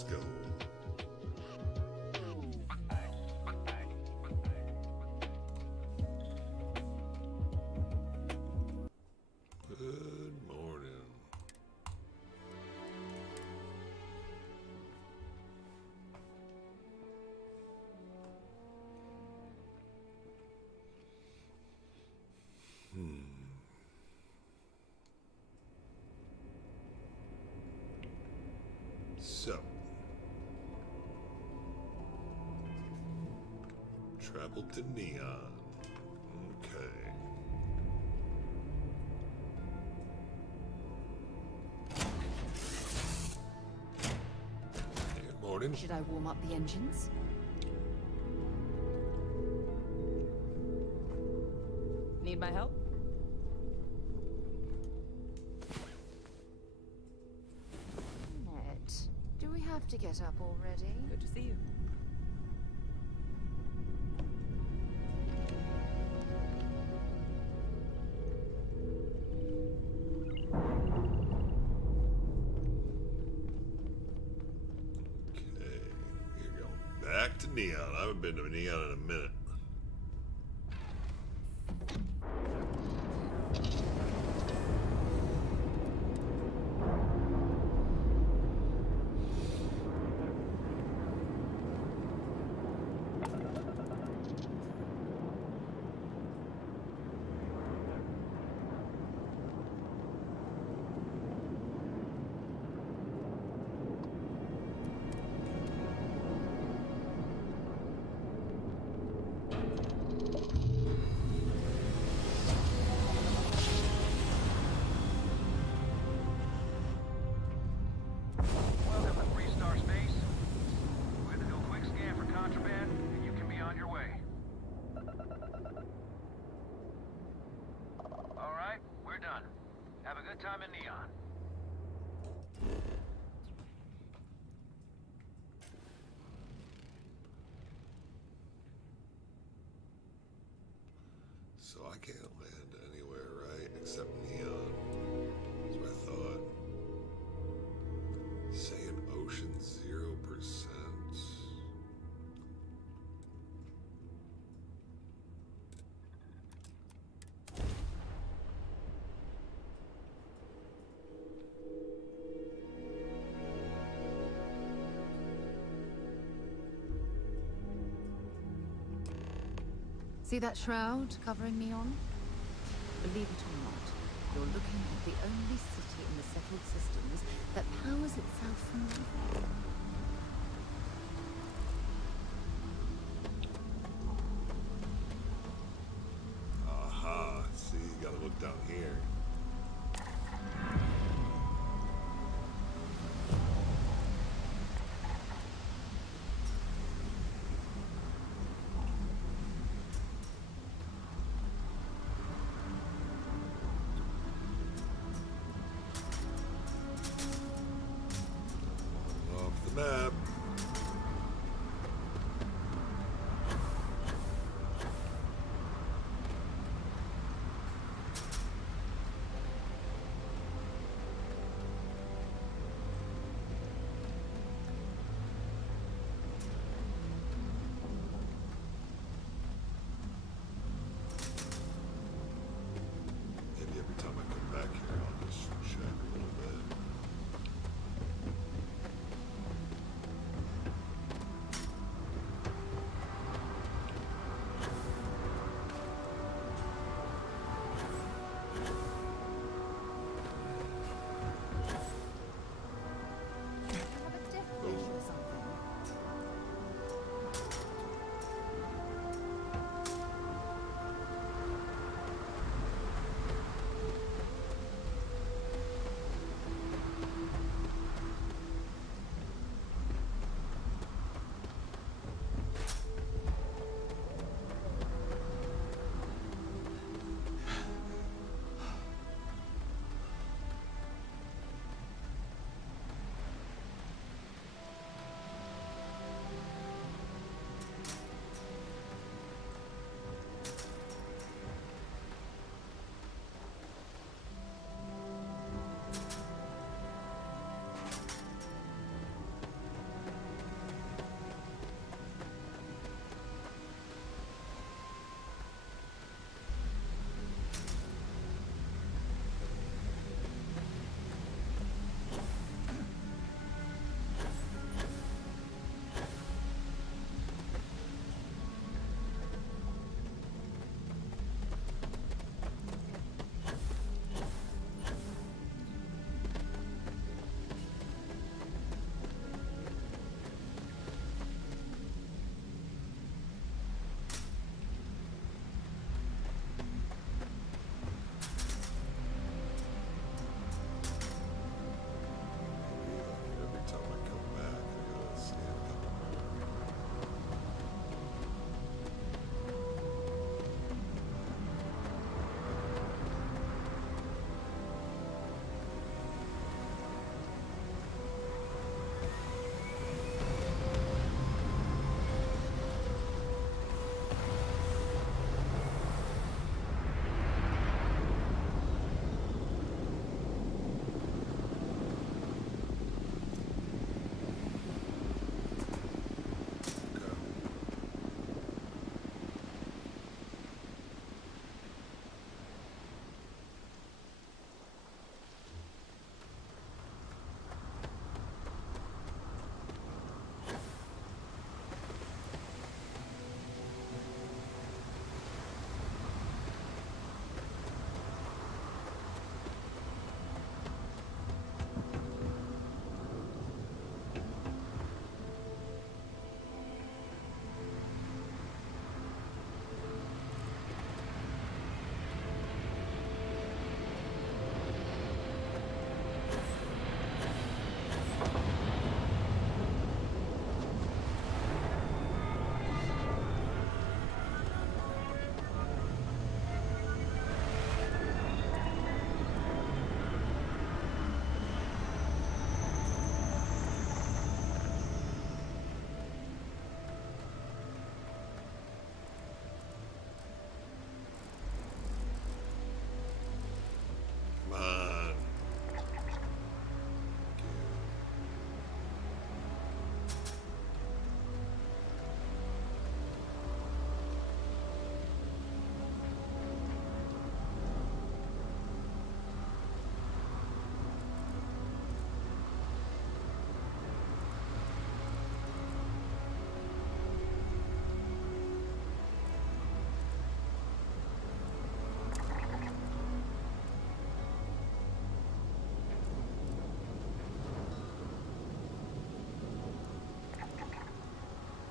Let's go. Good morning. So, travel to Neon. Okay. Good morning. Should I warm up the engines? Need my help? Ned, do we have to get up already? Good to see you. Okay, we're going back to Neon. I haven't been to Neon in a minute. Welcome to Three-Star Space. We're gonna do a quick scan for contraband, and you can be on your way. All right, we're done. Have a good time in Neon. So I can't land anywhere, right? Except Neon. That's what I thought. Saying ocean 0%. See that shroud covering Neon? Believe it or not, you're looking at the only city in the settled systems that powers itself from within. Aha. See, you gotta look down here.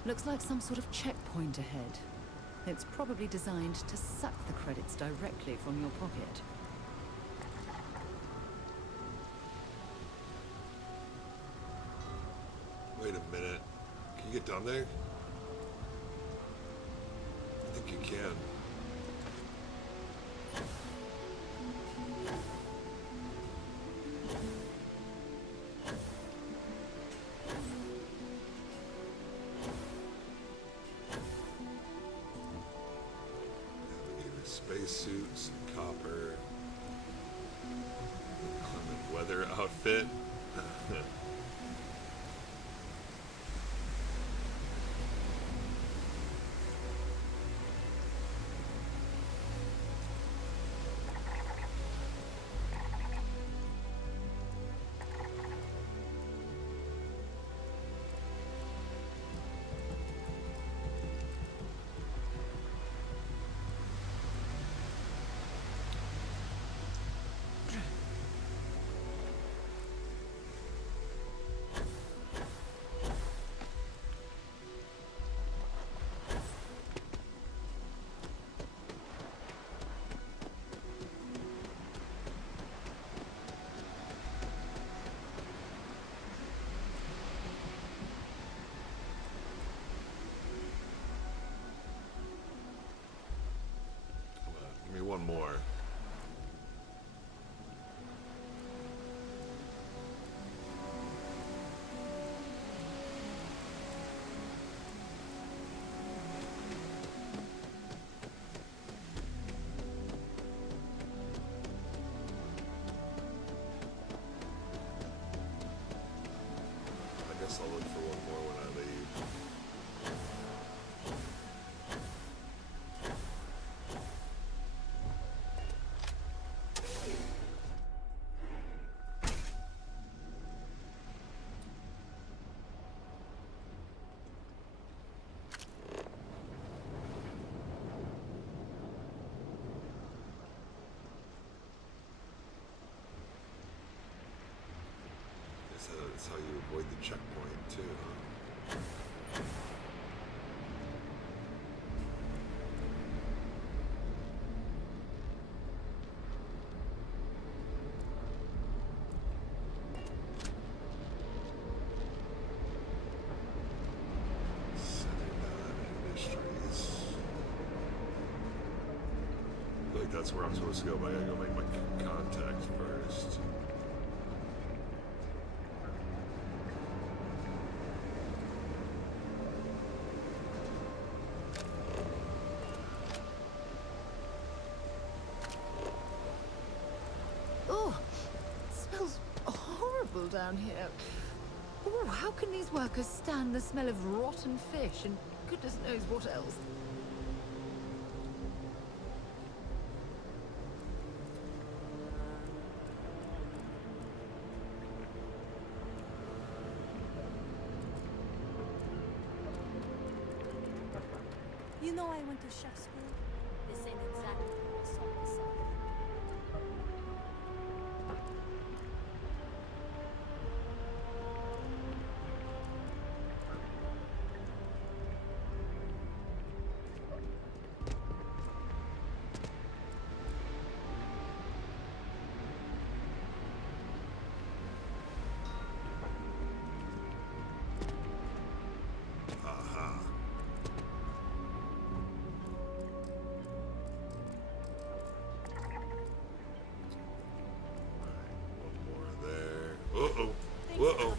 Looks like some sort of checkpoint ahead. It's probably designed to suck the credits directly from your pocket. Wait a minute. Can you get down there? I think you can. Spacesuits, copper, inclement weather outfit. Give me one more. I guess I'll look for one more when I leave. That's how you avoid the checkpoint too, huh? Industries. I feel like that's where I'm supposed to go, but I gotta go make my contact first. Down here. Oh, how can these workers stand the smell of rotten fish and goodness knows what else? You know I went to chef school. This ain't exactly what I saw myself. Uh-oh. Uh-oh.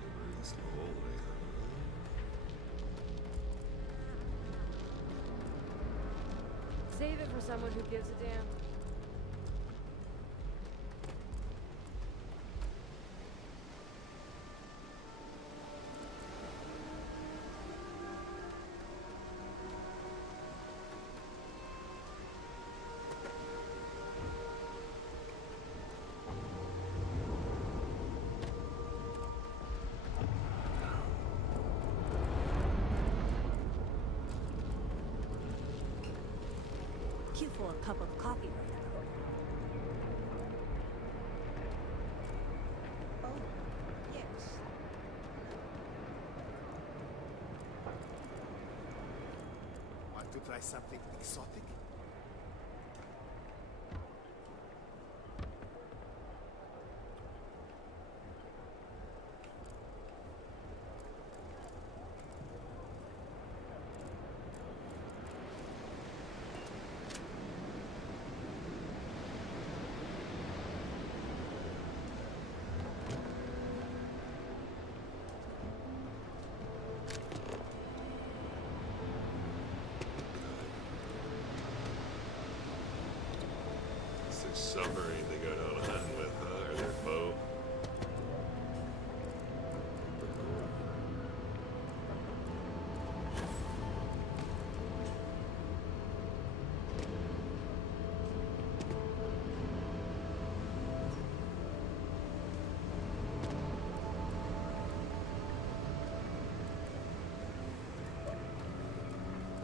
Deliveries only, huh? Save it for someone who gives a damn. Cute for a cup of coffee right now. Oh, yes. Want to try something exotic? It's their submarine they go down hunting with, huh? Or their boat.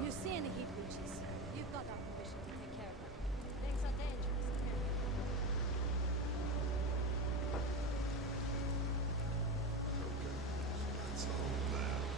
You see any heat breaches? You've got our permission to take care of them. Things are dangerous, apparently. Okay. So that's all that.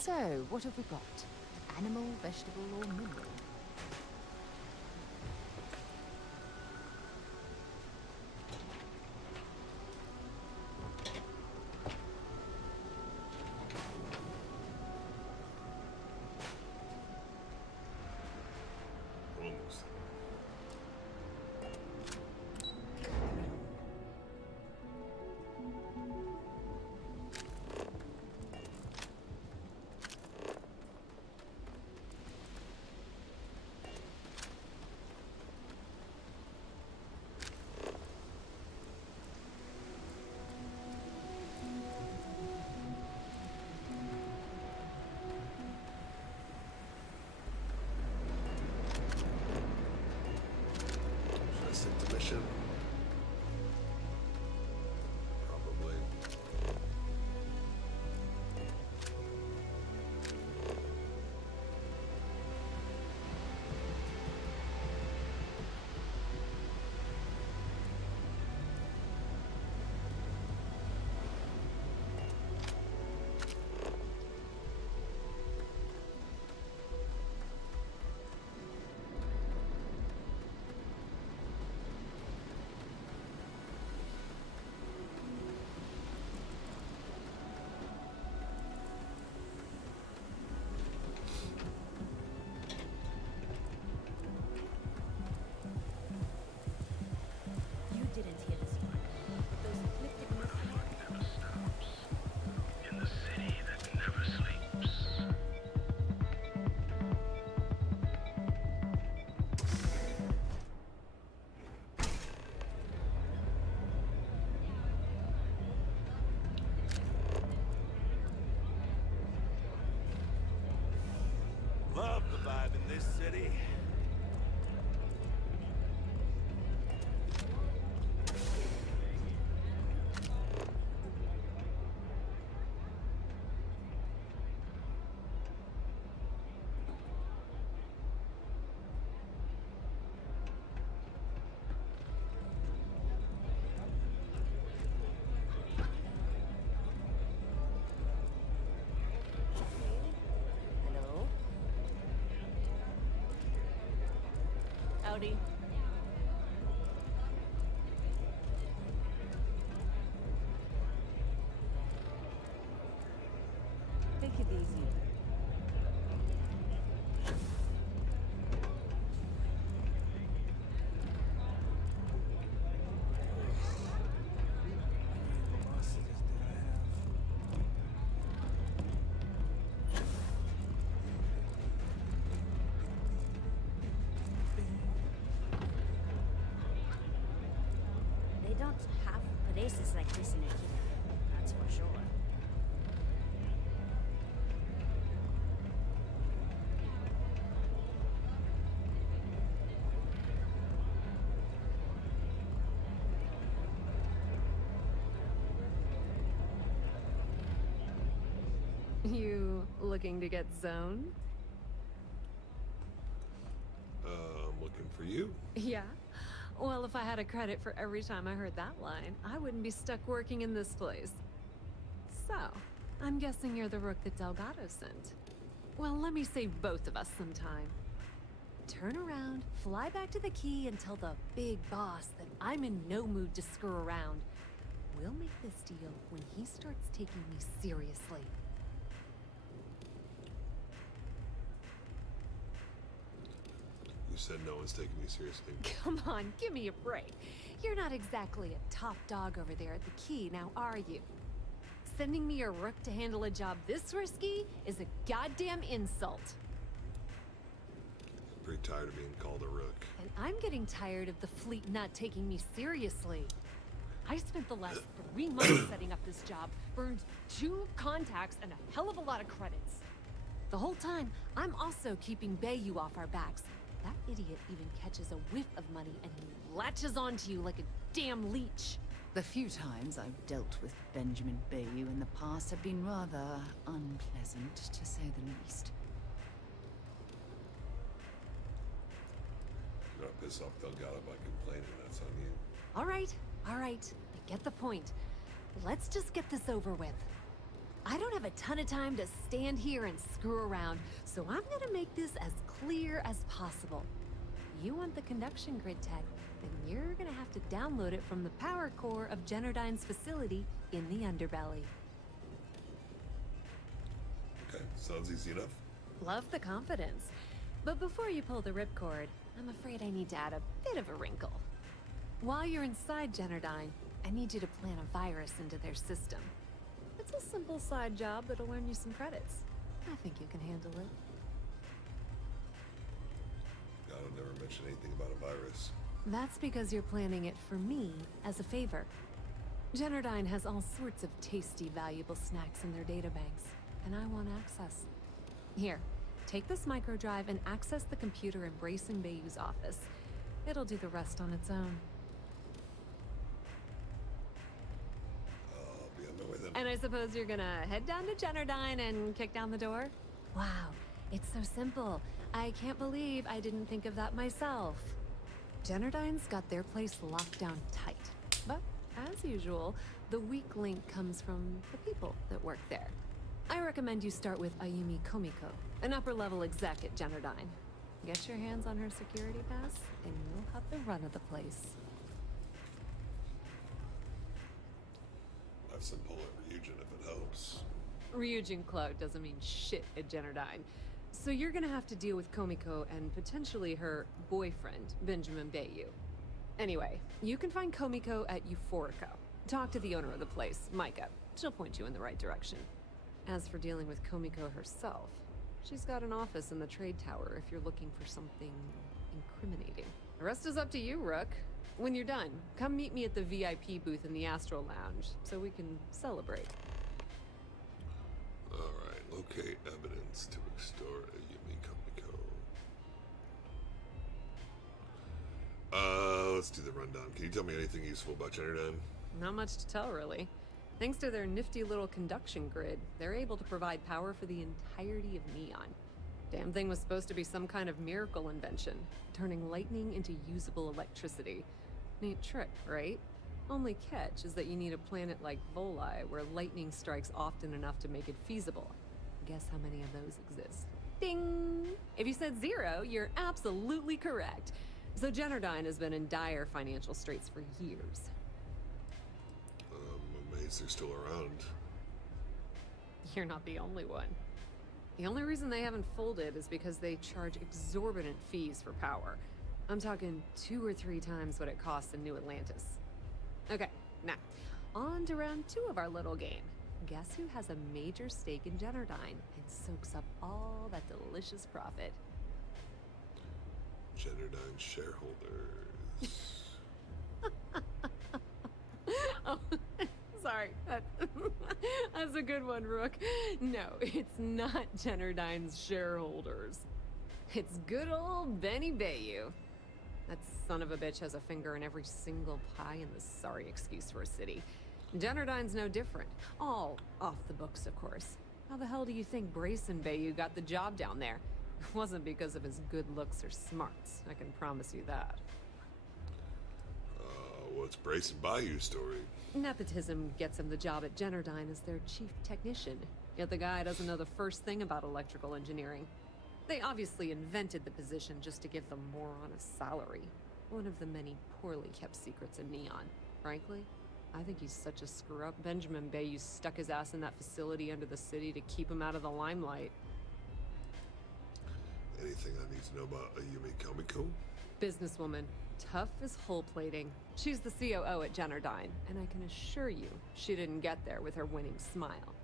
So, what have we got? Animal, vegetable, or mineral? Almost. Should I stick to mission? Probably. You didn't hear this one. But those ecliptic Never stops. In the city that never sleeps. Love the vibe in this city. Hello? Howdy. don't have places like this in Akita. That's for sure. You looking to get zoned? I'm looking for you. Yeah. Well, if I had a credit for every time I heard that line, I wouldn't be stuck working in this place. So, I'm guessing you're the rook that Delgado sent. Well, let me save both of us some time. Turn around, fly back to the key, and tell the big boss that I'm in no mood to screw around. We'll make this deal when he starts taking me seriously. You said no one's taking me seriously. Come on, give me a break. You're not exactly a top dog over there at the key, now are you? Sending me a rook to handle a job this risky is a goddamn insult. I'm pretty tired of being called a rook. And I'm getting tired of the fleet not taking me seriously. I spent the last 3 months setting up this job, burned 2 contacts and a hell of a lot of credits. The whole time, I'm also keeping Bayou off our backs. That idiot even catches a whiff of money and he latches onto you like a damn leech. The few times I've dealt with Benjamin Bayou in the past have been rather unpleasant, to say the least. You're gonna piss off Delgado by complaining, that's on you. All right. I get the point. Let's just get this over with. I don't have a ton of time to stand here and screw around, so I'm gonna make this as clear as possible. You want the conduction grid tech, then you're gonna have to download it from the power core of Generdyne's facility in the underbelly. Okay, sounds easy enough. Love the confidence. But before you pull the ripcord, I'm afraid I need to add a bit of a wrinkle. While you're inside Generdyne, I need you to plant a virus into their system. It's a simple side job that'll earn you some credits. I think you can handle it. God, I'll never mention anything about a virus. That's because you're planning it for me as a favor. Generdyne has all sorts of tasty, valuable snacks in their databanks, and I want access. Here, take this microdrive and access the computer in Brayson Bayou's office. It'll do the rest on its own. I'll be on my way then. And I suppose you're gonna head down to Generdyne and kick down the door? Wow, it's so simple. I can't believe I didn't think of that myself. Generdyne's got their place locked down tight. But, as usual, the weak link comes from the people that work there. I recommend you start with Ayumi Komiko, an upper-level exec at Generdyne. Get your hands on her security pass, and you'll have the run of the place. I have some pull at Ryujin if it helps. Ryujin Cloud doesn't mean shit at Generdyne. So you're gonna have to deal with Komiko and potentially her boyfriend, Benjamin Bayou. Anyway, you can find Komiko at Euphorico. Talk to the owner of the place, Micah. She'll point you in the right direction. As for dealing with Komiko herself, she's got an office in the trade tower if you're looking for something incriminating. The rest is up to you, Rook. When you're done, come meet me at the VIP booth in the Astral Lounge so we can celebrate. Alright, locate evidence to extort Ayumi Komiko. Let's do the rundown. Can you tell me anything useful about Generdyne? Not much to tell, really. Thanks to their nifty little conduction grid, they're able to provide power for the entirety of Neon. Damn thing was supposed to be some kind of miracle invention, turning lightning into usable electricity. Neat trick, right? Only catch is that you need a planet like Voli, where lightning strikes often enough to make it feasible. Guess how many of those exist? Ding! If you said 0, you're absolutely correct. So Generdyne has been in dire financial straits for years. I'm amazed they're still around. You're not the only one. The only reason they haven't folded is because they charge exorbitant fees for power. I'm talking 2 or 3 times what it costs in New Atlantis. Okay, now, on to round 2 of our little game. Guess who has a major stake in Generdyne and soaks up all that delicious profit? Generdyne shareholders. sorry. That's a good one, Rook. No, it's not Jennerdine's shareholders. It's good old Benny Bayou. That son of a bitch has a finger in every single pie in the sorry excuse for a city. Jennerdine's no different. All off the books, of course. How the hell do you think Brayson Bayou got the job down there? It wasn't because of his good looks or smarts, I can promise you that. What's Brayson Bayou's story? Nepotism gets him the job at Jennerdine as their chief technician. Yet the guy doesn't know the first thing about electrical engineering. They obviously invented the position just to give the moron a salary. One of the many poorly kept secrets in Neon. Frankly, I think he's such a screw-up. Benjamin Bayou stuck his ass in that facility under the city to keep him out of the limelight. Anything I need to know about Ayumi Komiko? Businesswoman. Tough as hull plating. She's the COO at Jennerdine, and I can assure you she didn't get there with her winning smile.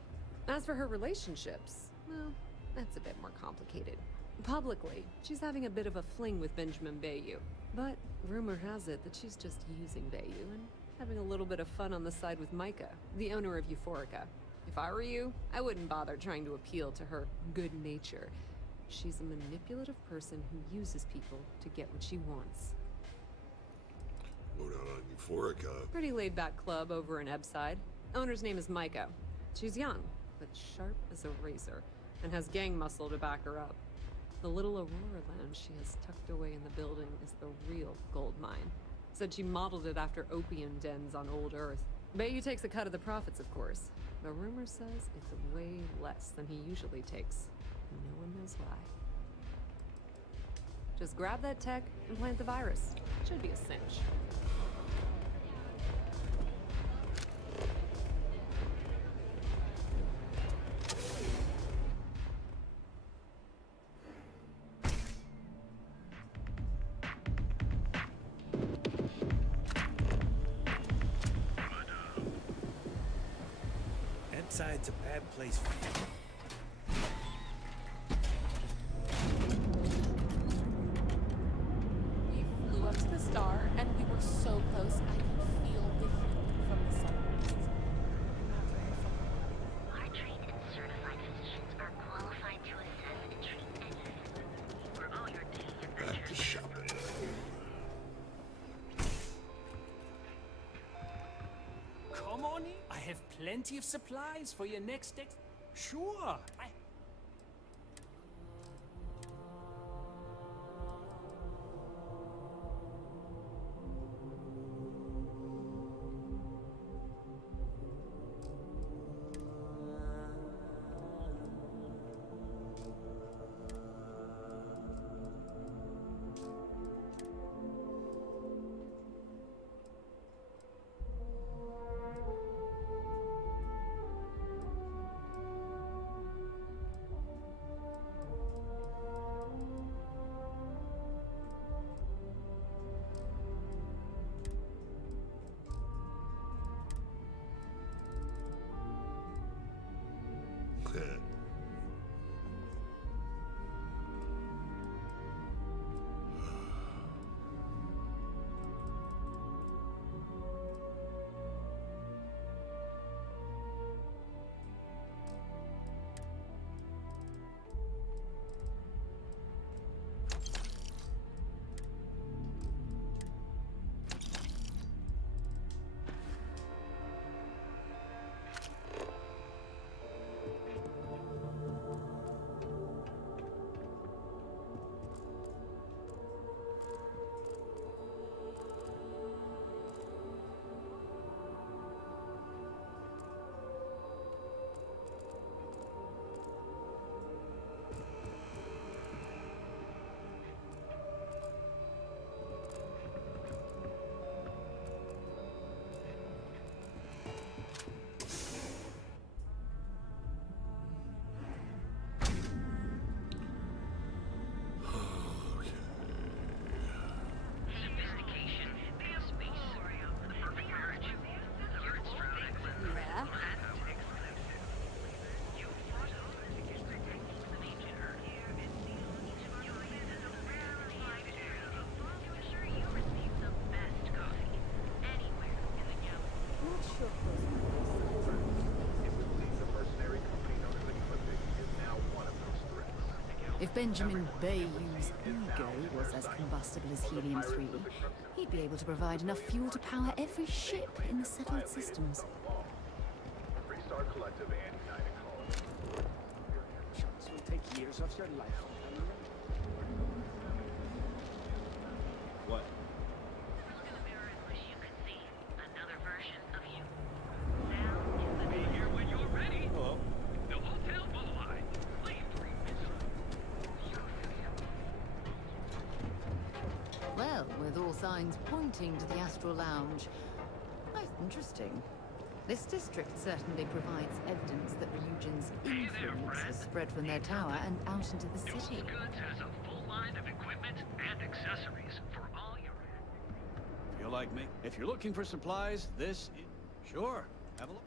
As for her relationships, well, that's a bit more complicated. Publicly, she's having a bit of a fling with Benjamin Bayou, but rumor has it that she's just using Bayou and having a little bit of fun on the side with Micah, the owner of Euphorica. If I were you, I wouldn't bother trying to appeal to her good nature. She's a manipulative person who uses people to get what she wants. Low down on Euphorica. Pretty laid-back club over in Ebbside. Owner's name is Micah. She's young, but sharp as a razor, and has gang muscle to back her up. The little Aurora lounge she has tucked away in the building is the real gold mine. Said she modeled it after opium dens on old Earth. Bayou takes a cut of the profits, of course, but rumor says it's way less than he usually takes. No one knows why. Just grab that tech and plant the virus. Should be a cinch. Inside's a bad place for you. We flew up to the star, and we were so close, I could feel the heat from the sun. Our trained and certified physicians are qualified to assess and treat any. For all your dating Back to adventures. shopping. Come on in. I have plenty of supplies for your next Sure. If Benjamin Bayou's ego was as combustible as helium-3, he'd be able to provide enough fuel to power every ship in the settled systems. Freestar Collective and United Colony. This will take years of your life. What? Look in the mirror and wish you could see another version of you. Now is the Be time. here when you're ready. Hello? The Hotel Boulevard. Please bring Well, with all signs pointing to the Astral Lounge. Quite interesting. This district certainly provides evidence that Ryujin's influence has spread from their tower and out into the Duels city. Goods has a full line of equipment and accessories for all your... If you like me, if you're looking for supplies, this is... Sure, have a look.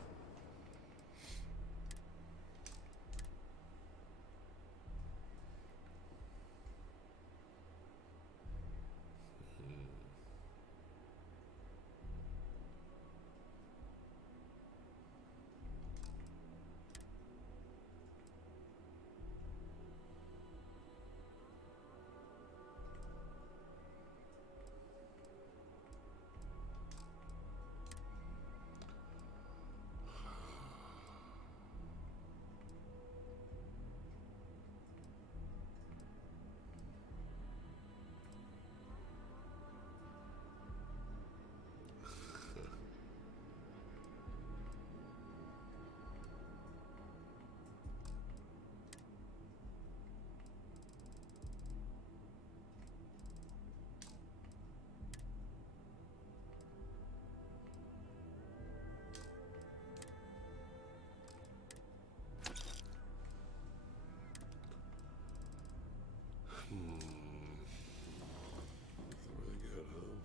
Nothing really good, huh?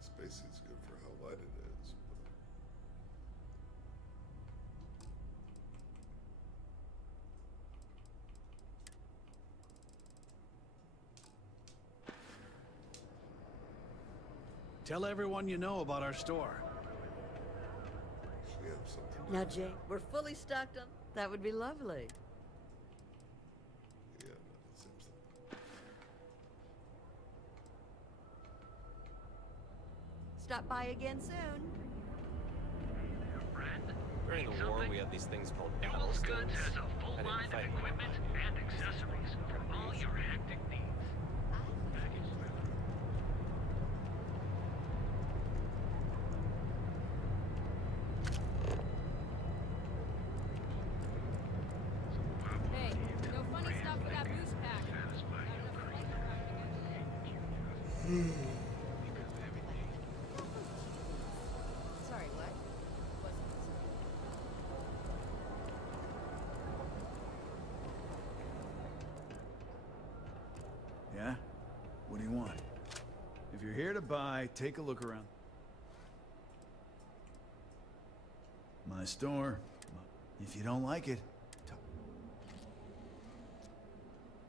Spacesuit's good for how light it is, but... Tell everyone you know about our store. We have something. Now, Jay, we're fully stocked on. That would be lovely. Yeah, no, it seems like... Stop by again soon. Friend? During Need the war, something? we had these things called Duels battlestones. Goods has a full I didn't line of fight equipment and accessories for all your hectic needs. Package. Hey, no funny stuff with that boost pack. Sorry, what? Yeah? What do you want? If you're here to buy, take a look around. My store. If you don't like it,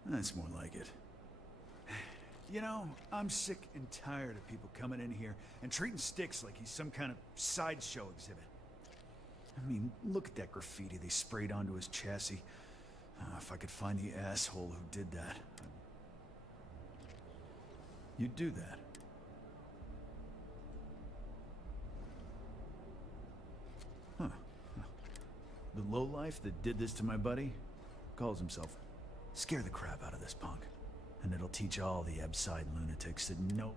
that's more like it. You know, I'm sick and tired of people coming in here and treating Styx like he's some kind of sideshow exhibit. I mean, look at that graffiti they sprayed onto his chassis. If I could find the asshole who did that, you'd do that. Huh. The lowlife that did this to my buddy calls himself Scare the crap out of this punk. And it'll teach all the Ebside lunatics that no...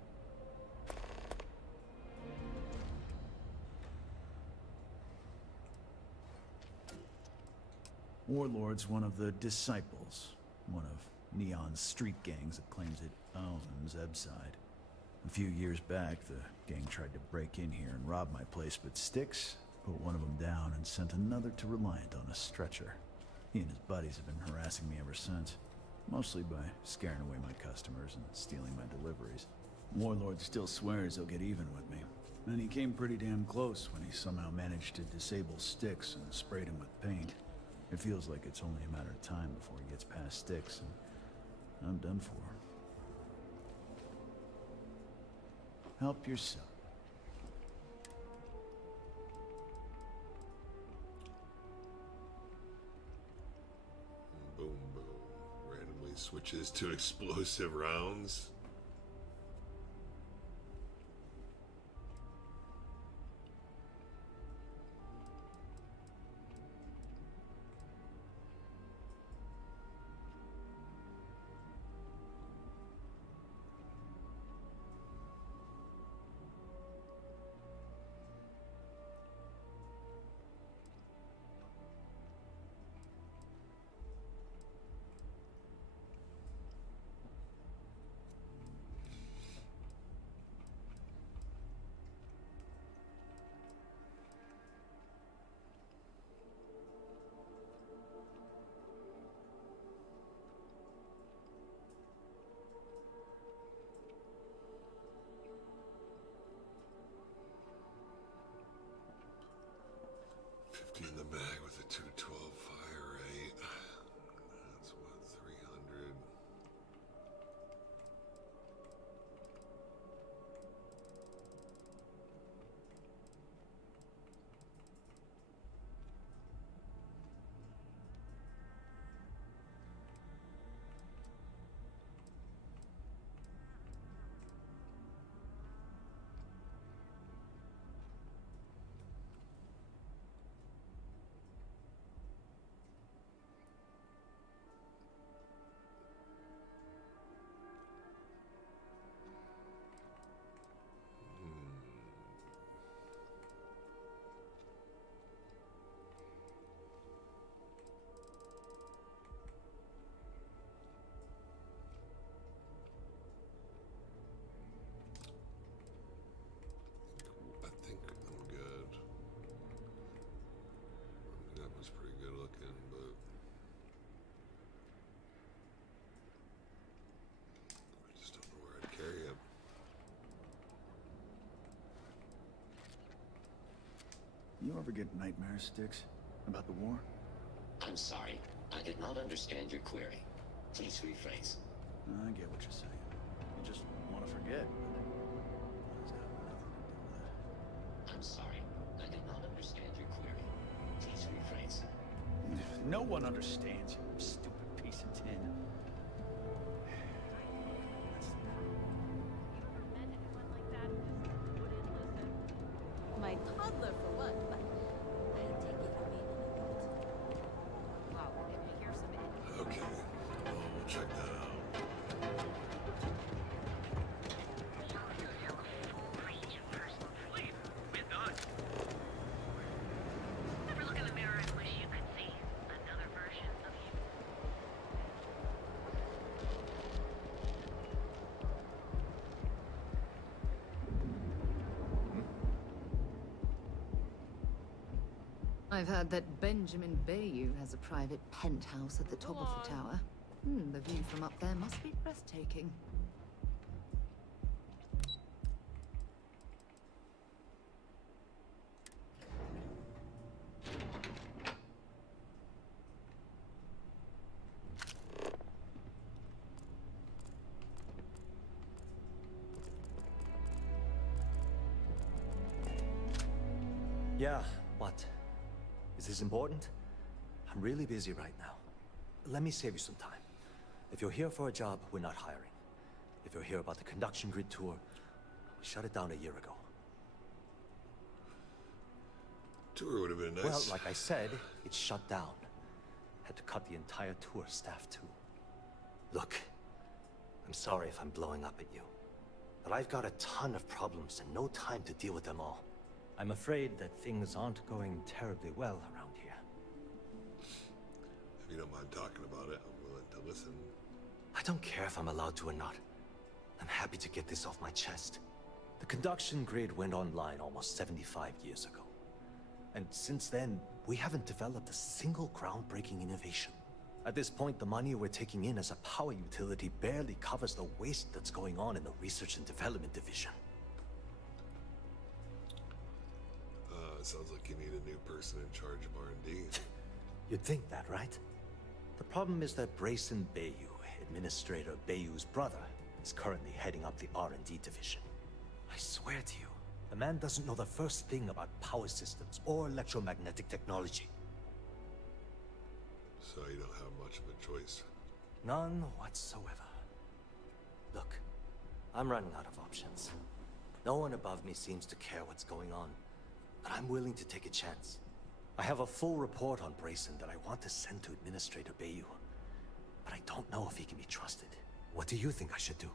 Warlord's one of the disciples. One of Neon's street gangs that claims it owns Ebside. A few years back, the gang tried to break in here and rob my place, but Styx put one of them down and sent another to Reliant on a stretcher. He and his buddies have been harassing me ever since. Mostly by scaring away my customers and stealing my deliveries. Warlord still swears he'll get even with me. And he came pretty damn close when he somehow managed to disable Styx and sprayed him with paint. It feels like it's only a matter of time before he gets past Styx, and I'm done for. Help yourself. Switches to explosive rounds. In the bag with a 212 fire rate. That's what, 300. I think I'm good. I mean, that was pretty good looking, but I just don't know where I'd carry it. You ever get nightmare sticks about the war? I'm sorry. I did not understand your query. Please rephrase. I get what you're saying. You just want to forget. But that has got nothing to do with it. I'm sorry. I did not understand your query. Please rephrase. No one understands, you stupid piece of tin. My toddler for one, but I take it you mean an adult. Wow, if you hear some Okay. Well, we'll check that out. We also sell a full range of personal Please, we're done. Ever look in the mirror and wish you could see another version of you? I've heard that Benjamin Bayou has a private penthouse at the top of the tower. The view from up there must be breathtaking. Yeah, what? Is this important? I'm really busy right now. Let me save you some time. If you're here for a job, we're not hiring. If you're here about the conduction grid tour, we shut it down a year ago. Tour would have been nice. Well, like I said, it's shut down. Had to cut the entire tour staff too. Look, I'm sorry if I'm blowing up at you, but I've got a ton of problems and no time to deal with them all. I'm afraid that things aren't going terribly well around here. If you don't mind talking about it, I'm willing to listen. I don't care if I'm allowed to or not. I'm happy to get this off my chest. The conduction grid went online almost 75 years ago. And since then, we haven't developed a single groundbreaking innovation. At this point, the money we're taking in as a power utility barely covers the waste that's going on in the research and development division. It sounds like you need a new person in charge of R&D. You'd think that, right? The problem is that Brayson Bayou, Administrator Bayou's brother, is currently heading up the R&D division. I swear to you, the man doesn't know the first thing about power systems or electromagnetic technology. So you don't have much of a choice. None whatsoever. Look, I'm running out of options. No one above me seems to care what's going on, but I'm willing to take a chance. I have a full report on Brayson that I want to send to Administrator Bayou, but I don't know if he can be trusted. What do you think I should do?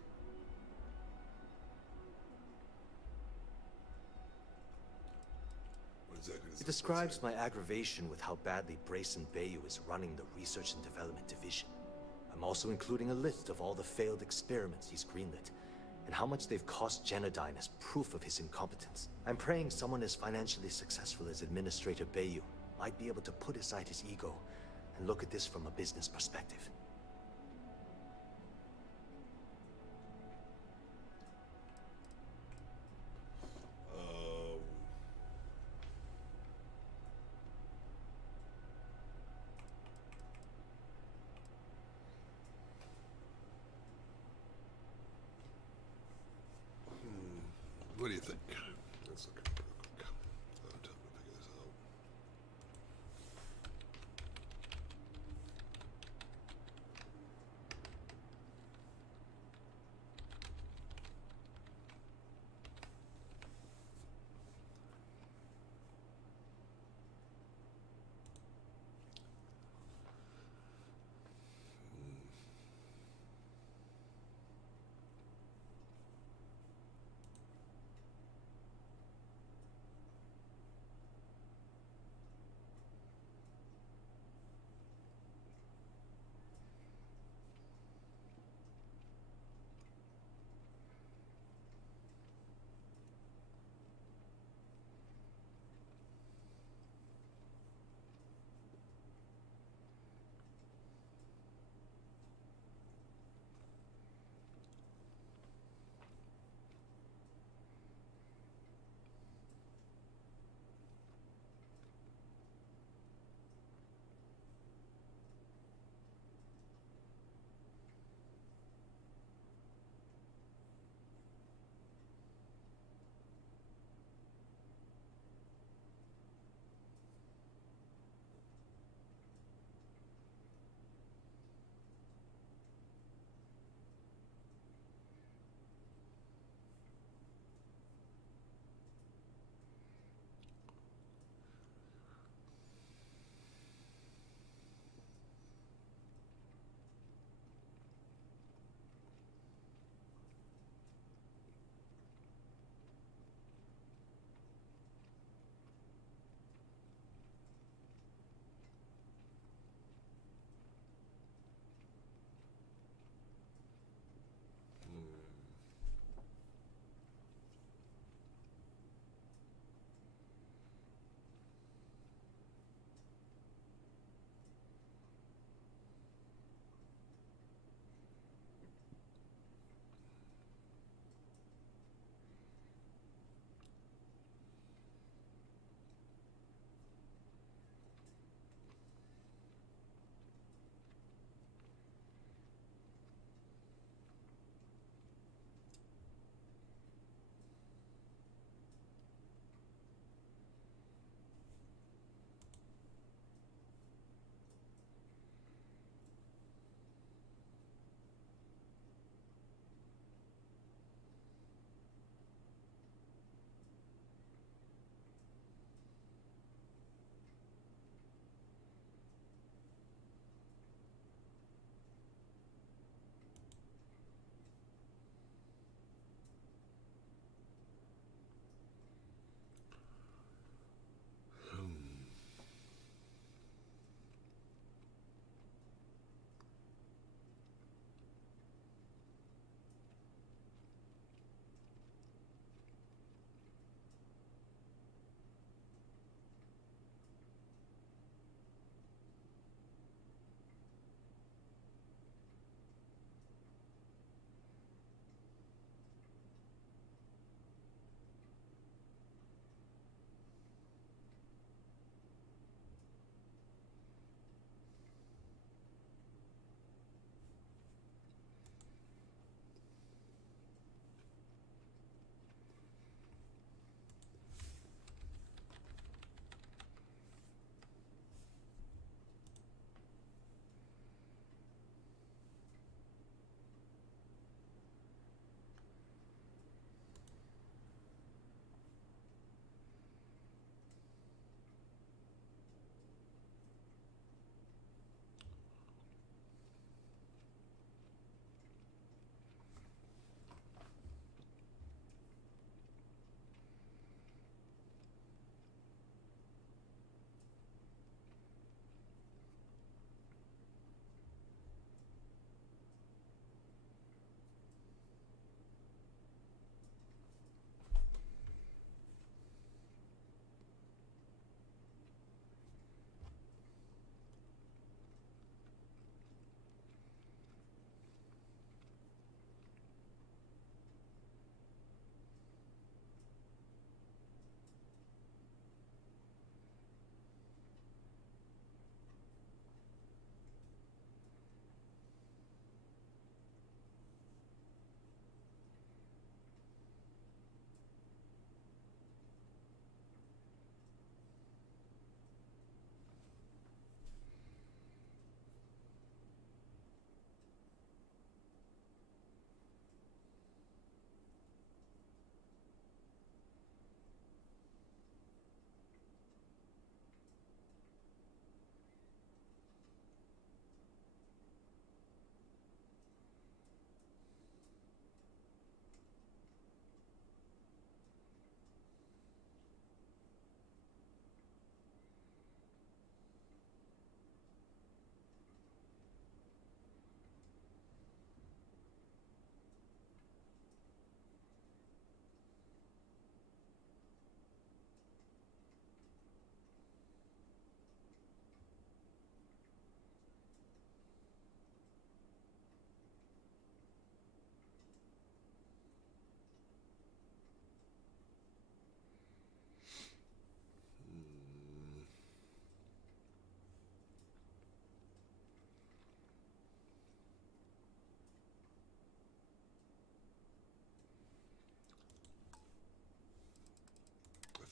What exactly does It it describes say? my aggravation with how badly Brayson Bayou is running the Research and Development Division. I'm also including a list of all the failed experiments he's greenlit, and how much they've cost Genodyne as proof of his incompetence. I'm praying someone as financially successful as Administrator Bayou might be able to put aside his ego and look at this from a business perspective. What do you think? Let's look at it real quick. Time to figure this out.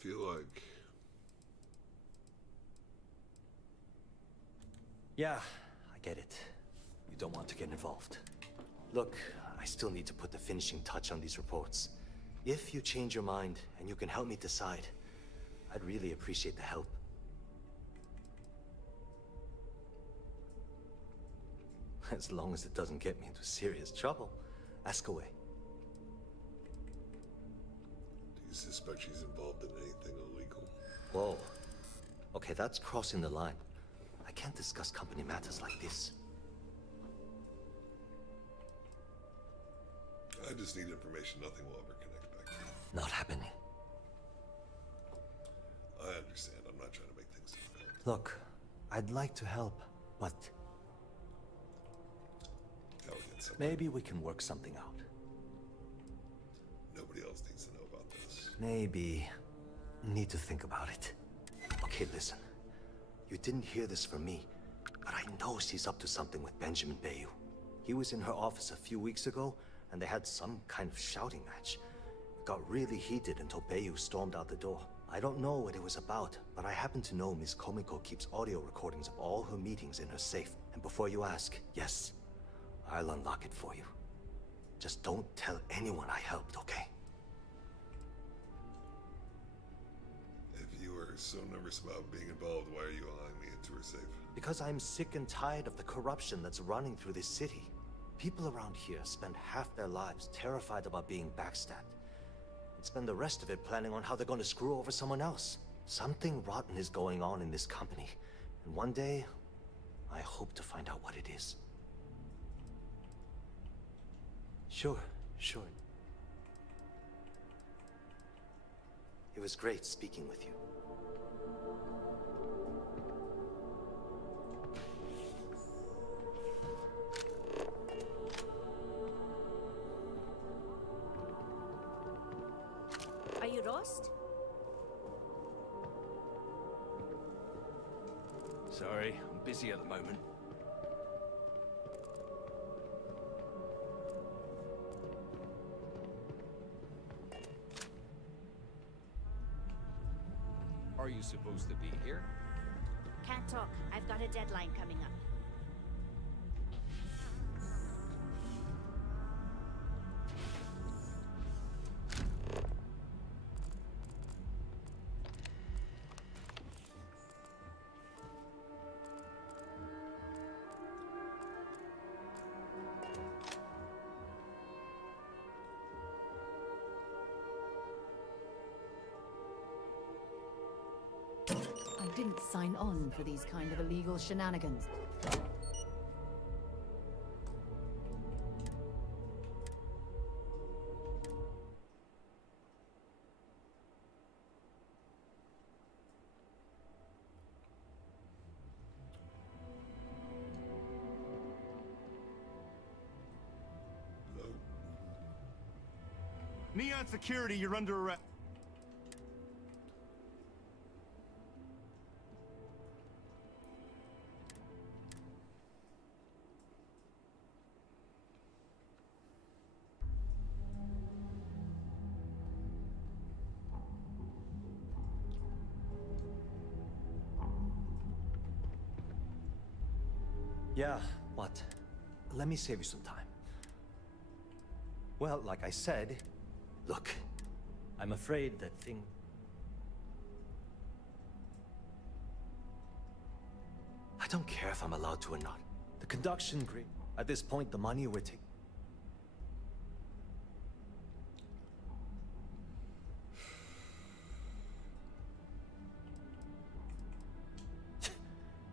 feel like... Yeah, I get it. You don't want to get involved. Look, I still need to put the finishing touch on these reports. If you change your mind and you can help me decide, I'd really appreciate the help. As long as it doesn't get me into serious trouble. Ask away. Do you suspect she's involved in anything illegal? Whoa. Okay, that's crossing the line. I can't discuss company matters like this. I just need information nothing will ever connect back to. Not happening. I understand. I'm not trying to make things difficult. Look, I'd like to help, but... maybe we can work something out. Nobody else needs to know about this. Maybe... need to think about it. Okay, listen. You didn't hear this from me, but I know she's up to something with Benjamin Bayou. He was in her office a few weeks ago, and they had some kind of shouting match. It got really heated until Bayou stormed out the door. I don't know what it was about, but I happen to know Miss Komiko keeps audio recordings of all her meetings in her safe. And before you ask, yes, I'll unlock it for you. Just don't tell anyone I helped, okay? If you were so nervous about being involved, why are you allowing me into her safe? Because I'm sick and tired of the corruption that's running through this city. People around here spend half their lives terrified about being backstabbed, and spend the rest of it planning on how they're going to screw over someone else. Something rotten is going on in this company, and one day, I hope to find out what it is. Sure. It was great speaking with you. Are you lost? Sorry, I'm busy at the moment. Are you supposed to be here? Can't talk. I've got a deadline coming up. I didn't sign on for these kind of illegal shenanigans. Neon Security, you're under arrest. Yeah, what? Let me save you some time. Well, like I said, look, I'm afraid that I don't care if I'm allowed to or not. The conduction grid. At this point, the money we're taking.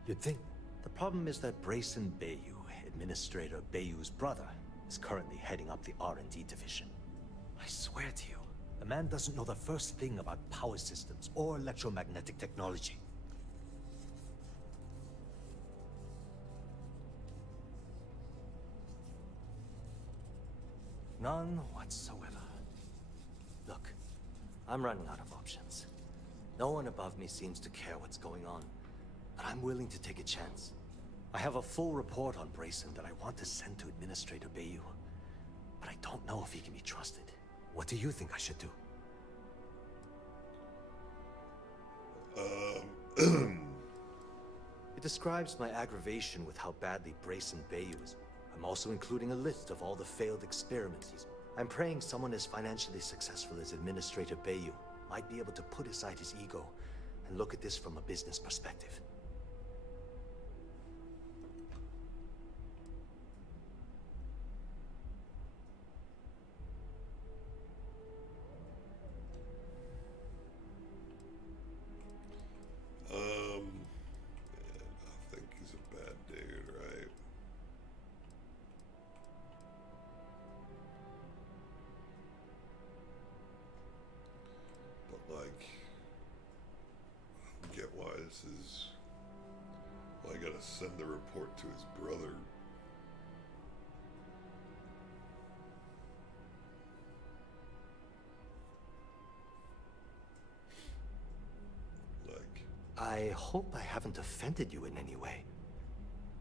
You'd think. The problem is that Brayson Bayou, Administrator Bayou's brother, is currently heading up the R&D division. I swear to you, the man doesn't know the first thing about power systems or electromagnetic technology. None whatsoever. Look, I'm running out of options. No one above me seems to care what's going on, but I'm willing to take a chance. I have a full report on Brayson that I want to send to Administrator Bayou, but I don't know if he can be trusted. What do you think I should do? It describes my aggravation with how badly Brayson Bayou is. I'm also including a list of all the failed experiments. I'm praying someone as financially successful as Administrator Bayou might be able to put aside his ego and look at this from a business perspective. I think he's a bad dude, right? But like, I don't get why this is. Well, I gotta send the report to his brother. Like, I hope I haven't offended you in any way.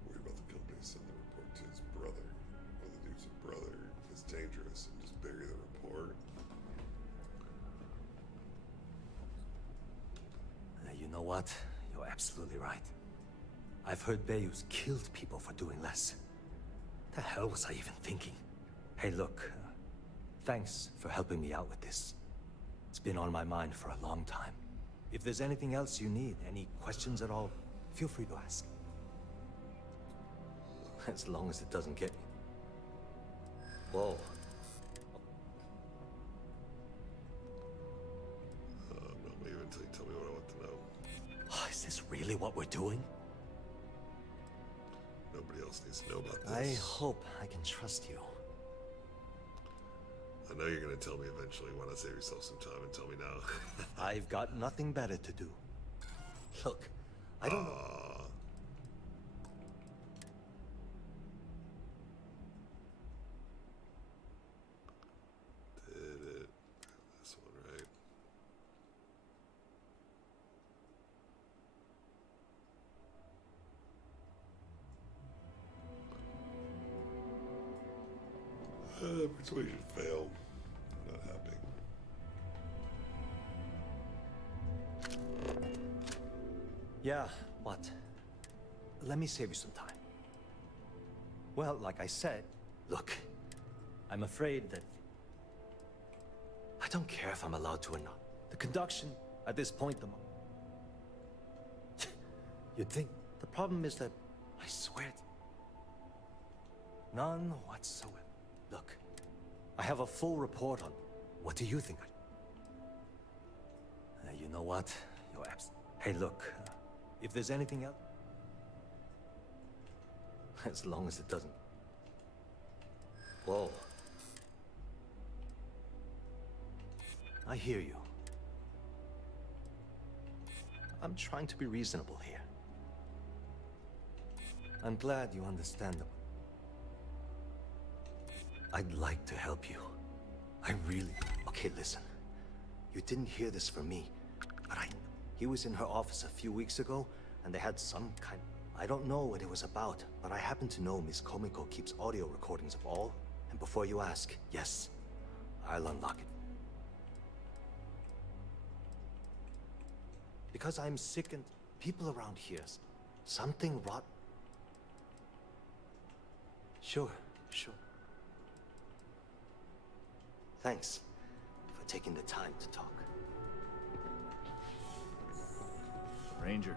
worried about the company send the report to his brother. Well, the dude's a brother is dangerous, and just bury the report. You know what? You're absolutely right. I've heard Bayou's killed people for doing less. The hell was I even thinking? Hey, look. Thanks for helping me out with this. It's been on my mind for a long time. If there's anything else you need, any questions at all, feel free to ask. As long as it doesn't get me. Whoa. Not leave until you tell me what I want to know. Is this really what we're doing? Nobody else needs to know about this. I hope I can trust you. I know you're gonna tell me eventually. Why not save yourself some time and tell me now? I've got nothing better to do. Look, I don't know. Did it? This one, right? Persuasion failed. I'm not happy. Yeah, what? Let me save you some time. Well, like I said, look, I'm afraid that... I don't care if I'm allowed to or not. The conduction, at this point, You'd think. The problem is that, I swear none whatsoever. Look, I have a full report on... What do you think? You know what? You're Hey, look, if there's anything else... As long as it doesn't... Whoa. I hear you. I'm trying to be reasonable here. I'm glad you understand them. I'd like to help you. I really... Okay, listen. You didn't hear this from me, but He was in her office a few weeks ago, and they had some kind... I don't know what it was about, but I happen to know Miss Komiko keeps audio recordings of all. And before you ask, yes, I'll unlock it. Because I'm sick and people around here, something rot... Sure. Thanks for taking the time to talk. Ranger.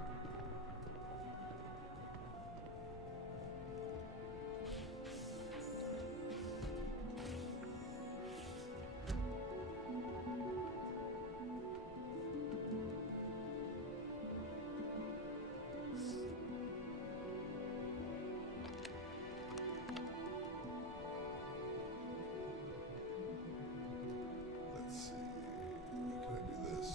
Let's see. Can I do this?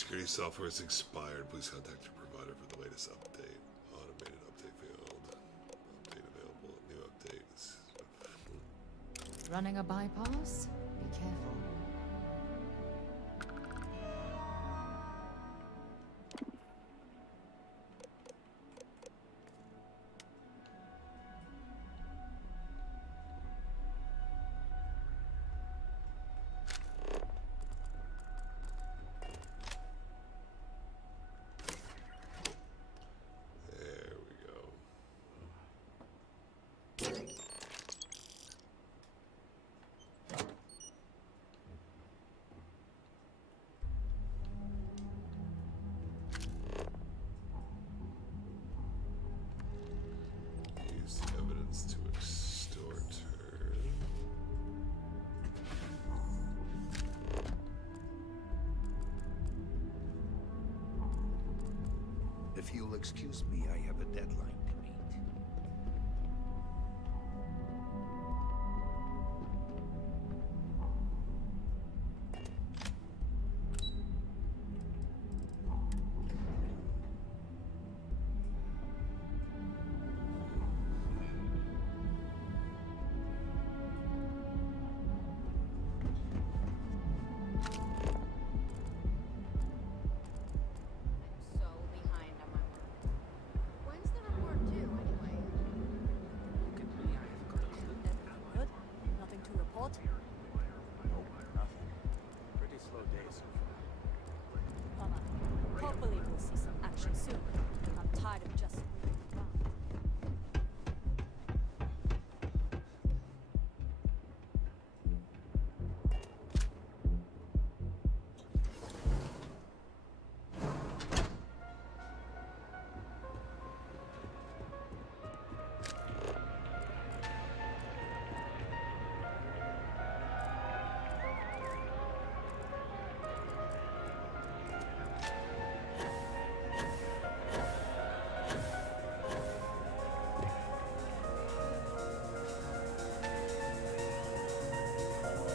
Security software is expired. Please contact your provider for the latest update. Automated update field. Update available. New updates. Running a bypass? Be careful. There we go. Use the evidence to extort her. If you'll excuse me, I have a deadline to meet. So behind on my work. When's the report due, anyway? Look at me, I have got a clue. Good? Nothing to report? Nope, nothing. Pretty slow day so far. Come on. Hopefully we'll see some action soon. I'm tired of just waiting around.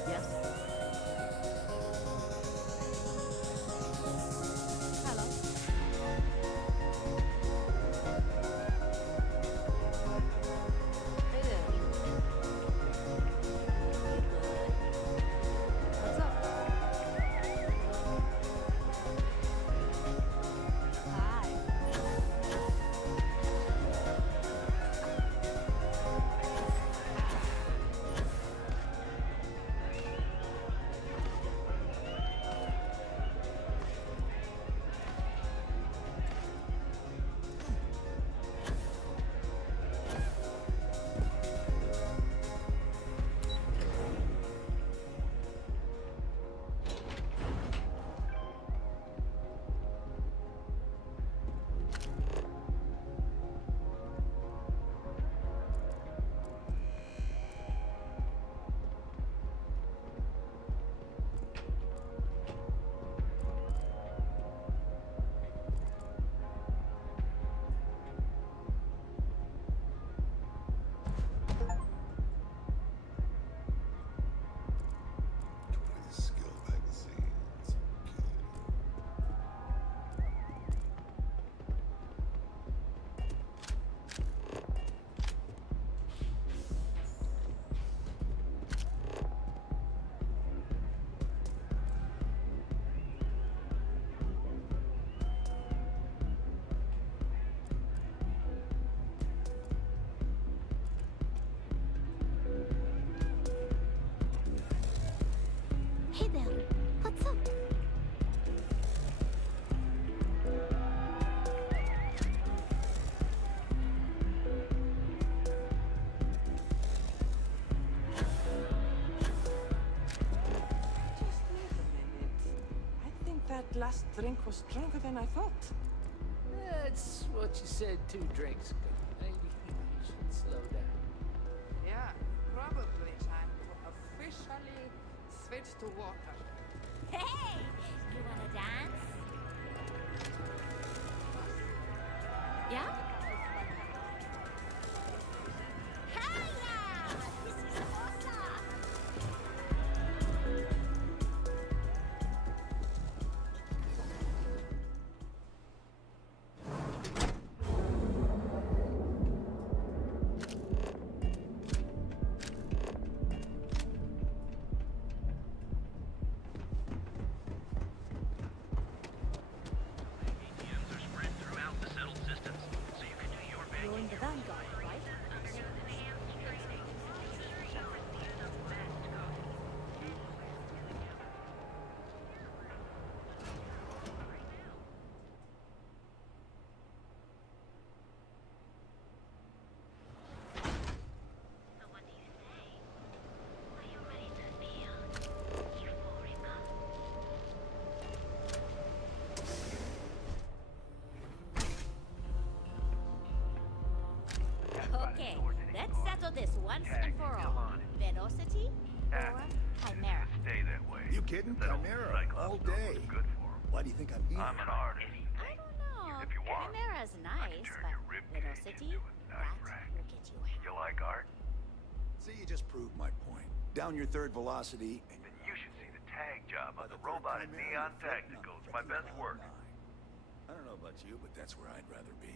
Yes? Hello? Hey there. What's up? Hi. Skill magazines. Hey there, what's up? Just wait a minute. I think that last drink was stronger than I thought. That's what you said 2 drinks ago. Maybe you should slow down. Yeah, probably time to officially switch to water. Hey! You wanna dance? Yeah? Hiya! This is awesome! Let's settle this once and for all. Velocity or Chimera? Stay that way. You kidding? Chimera, all day. Why do you think I'm here? I'm an artist. I don't know. If you want, Chimera's nice, but Velocity, that will get you You like art? See, you just proved my point. Down your third velocity, and Then you should see the tag job on the robot at Neon Tacticals. My best work. I don't know about you, but that's where I'd rather be.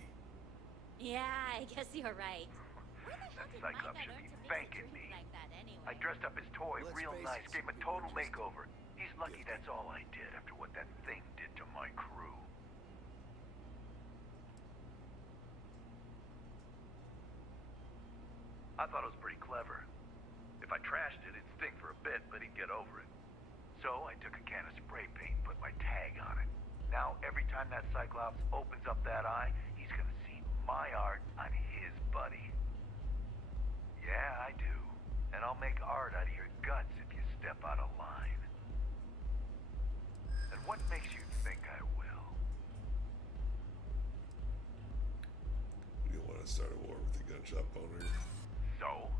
Yeah, I guess you're right. Where the hell did Mike Cyclops learn should be to make thanking a me. drink like that anyway? I dressed up his toy Let's real face nice, it, gave him a some total people just makeover. He's lucky that's all I did after what that thing did to my crew. I thought it was pretty clever. If I trashed it, it'd stink for a bit, but he'd get over it. So I took a can of spray paint and put my tag on it. Now, every time that Cyclops opens up that eye, he's gonna see my art on his buddy. Yeah, I do. And I'll make art out of your guts if you step out of line. And what makes you think I will? You want to start a war with the gun shop owner? So?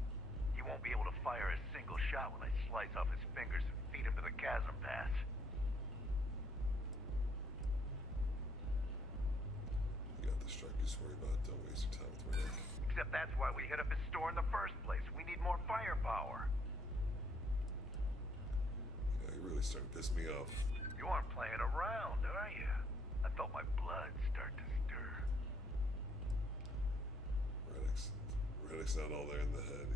He won't be able to fire a single shot when I slice off his fingers and feed him to the chasm pass. You got the strikers to worry about. Don't waste your time with Rennick. Except that's why we hit up his store in the first place. We need more firepower. Yeah, you really starting to piss me off. You aren't playing around, are you? I felt my blood start to stir. Rennick's not all there in the head.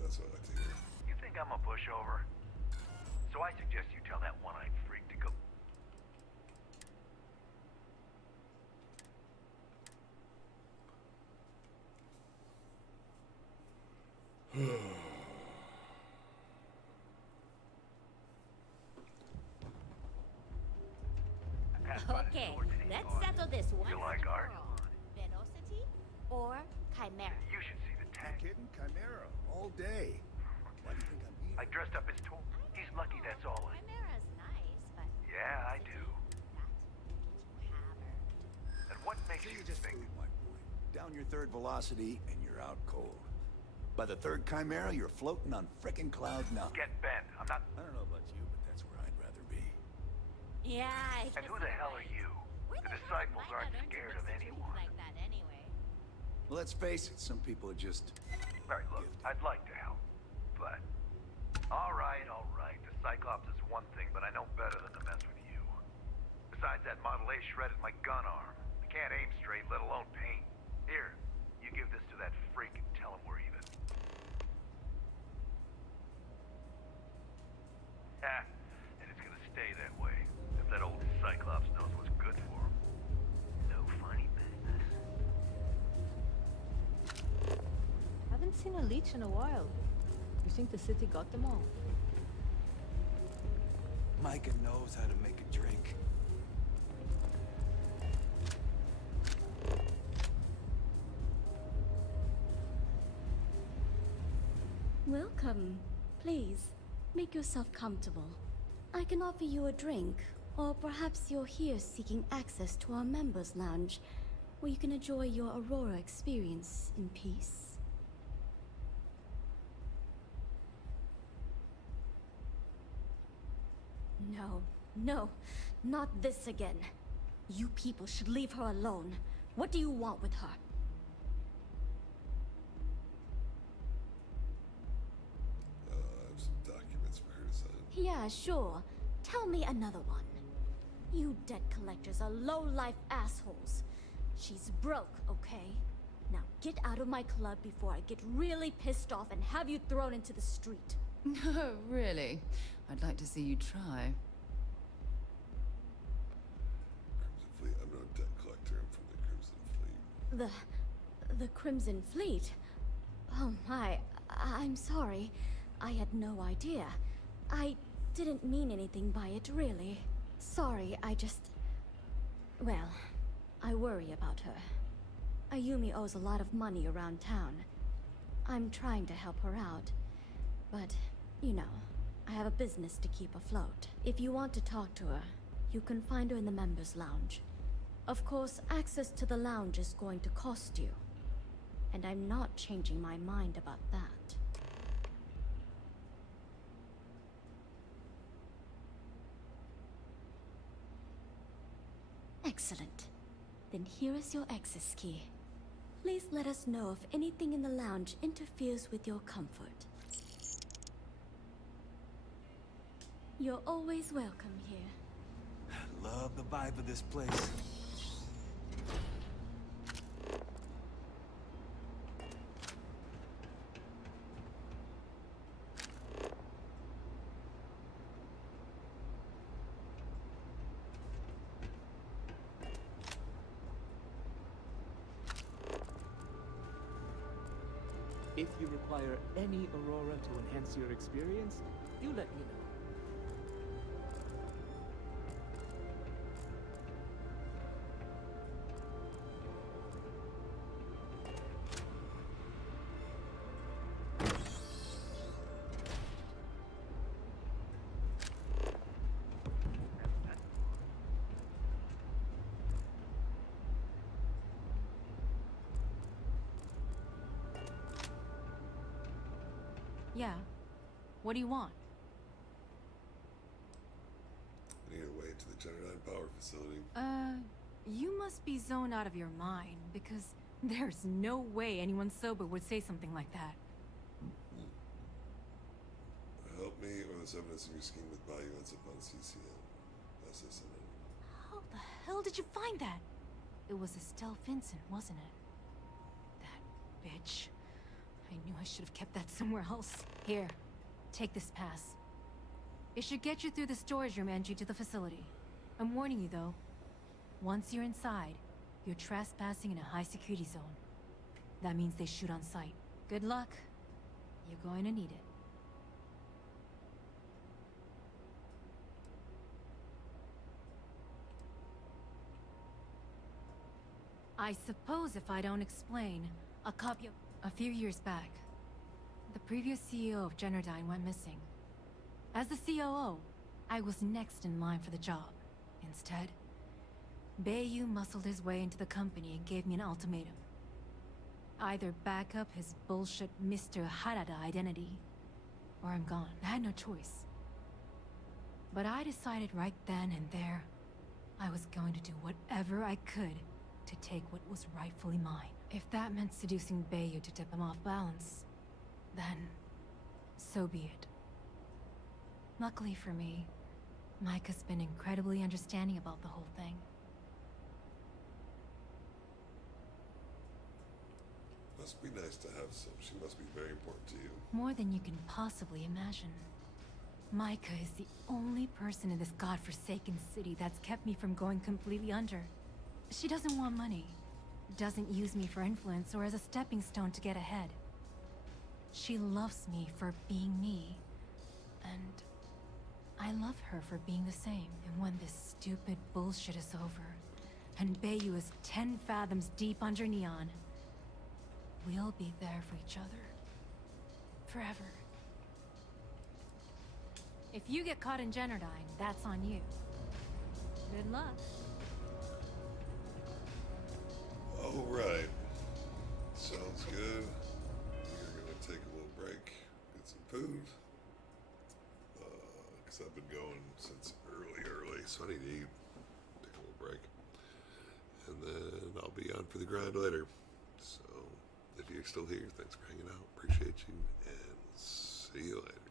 That's what I like to hear. You think I'm a pushover? So I suggest you tell that one-eyed freak to go. Okay, let's settle this once You like and art? for all. Velocity or Chimera? You should see the tag. Kidding? Chimera, all day. Why do you think I'm here? I dressed up his toy. He's lucky that's all I... Chimera's nice, but Yeah, I do. that will get you hammered. And what makes See, you you just think... proved my point. Down your third velocity, and you're out cold. By the third Chimera, you're floating on frickin' cloud nine. Get bent. I'm not... I don't know about you, but that's where I'd rather be. Yeah, I And who the hell are you? Where The the hell did disciples Mike aren't learn to scared mix of a drink anyone. like that anyway? Let's face it, some people are just... All right, look, I'd like to help, but... All right. The Cyclops is one thing, but I know better than to mess with you. Besides, that Model A shredded my gun arm. I can't aim straight, let alone paint. Here, you give this to that freak and tell him we're even. Ha! And it's gonna stay that way, if that old Cyclops knows what's good for him. No funny business. Haven't seen a leech in a while. You think the city got them all? Micah knows how to make a drink. Welcome. Please, make yourself comfortable. I can offer you a drink, or perhaps you're here seeking access to our members' lounge, where you can enjoy your Aurora experience in peace. No, not this again. You people should leave her alone. What do you want with her? I have some documents for her to sign. Yeah, sure. Tell me another one. You debt collectors are low-life assholes. She's broke, okay? Now get out of my club before I get really pissed off and have you thrown into the street. No, really? I'd like to see you try. Crimson Fleet. I'm no debt collector. I'm from the Crimson Fleet. The Crimson Fleet? Oh my, I'm sorry. I had no idea. I didn't mean anything by it, really. Sorry, I just... Well, I worry about her. Ayumi owes a lot of money around town. I'm trying to help her out. But, you know, I have a business to keep afloat. If you want to talk to her, you can find her in the members' lounge. Of course, access to the lounge is going to cost you. and I'm not changing my mind about that. Excellent. Then here is your access key. Please let us know if anything in the lounge interferes with your comfort. You're always welcome here. I love the vibe of this place. If you require any Aurora to enhance your experience, you let me know. Yeah. What do you want? I need a way to the Generdyne power facility. You must be zoned out of your mind, because there's no way anyone sober would say something like that. Help me, or this evidence of your scheme with Bayou ends up on CCM. SSN. How the hell did you find that? It was Estelle Vincent, wasn't it? That bitch. I knew I should have kept that somewhere else. Here, take this pass. It should get you through the storage room entry to the facility. I'm warning you though. Once you're inside, you're trespassing in a high-security zone. That means they shoot on sight. Good luck. You're going to need it. I suppose if I don't explain, a copy of... A few years back, the previous CEO of Generdyne went missing. As the COO, I was next in line for the job. Instead, Bayou muscled his way into the company and gave me an ultimatum. Either back up his bullshit Mr. Harada identity, or I'm gone. I had no choice. But I decided right then and there, I was going to do whatever I could to take what was rightfully mine. If that meant seducing Bayou to tip him off balance, then so be it. Luckily for me, Mike has been incredibly understanding about the whole thing. Must be nice to have some. She must be very important to you. More than you can possibly imagine. Micah is the only person in this godforsaken city that's kept me from going completely under. She doesn't want money. Doesn't use me for influence or as a stepping stone to get ahead. She loves me for being me. And I love her for being the same. And when this stupid bullshit is over, and Bayou is 10 fathoms deep under Neon, we'll be there for each other. Forever. If you get caught in Generdyne, that's on you. Good luck. All right. Sounds good. We're gonna take a little break, get some food. Because I've been going since early, so I need to eat. Take a little break. And then I'll be on for the grind later. So, if you're still here, thanks for hanging out. Appreciate you, and see you later.